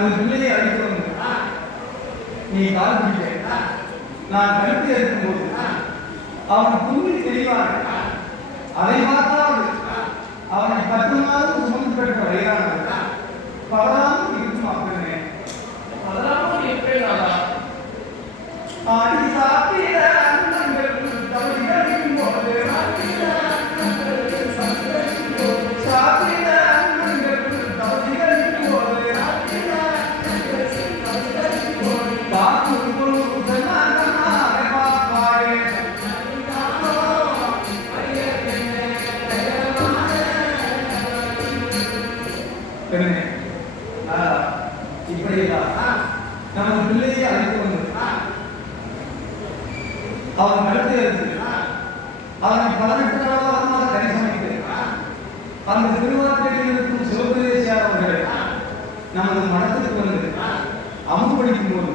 நமது பிள்ளையை அழைத்து வந்து நீ கால் பிடிக்க நான் கருத்து இருக்கும்போது அவன் துணி தெளிவான். அதை பார்த்தாவது அவனை 10 மாதம் சுமந்து பெற்ற வயதானவர் பதறாமல் இருக்கும் அப்பனே. பதறாமல் இருப்பேன். ஆடி சாப்பிட அண்ணங்கள் தவறிகளின் போது சாப்பிட அண்ணங்கள் தவறிகளின் போது காத்து இப்படியெல்லாம் நமது பிள்ளையை அழைத்து வந்து அவன் கருத்து எடுத்து அவனை 18 வருடமாக கரிசமைத்து அந்த திருவாரூரில் இருக்கும் சிவபிரதேசியார் அவர்களை நமது மனத்திற்கு வந்து அமுதுபடிக்கும் போது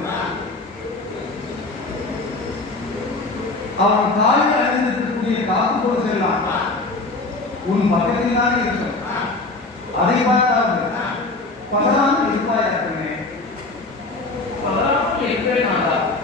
அவன் காலில் அணிந்திருக்கக்கூடிய காப்பு பொருள் எல்லாம் உன் பக்கத்தில் தான் இருக்கும். அதை பார்த்தாவது பதறாமல் இருப்பாய். பதறாமல் இருப்பேன்.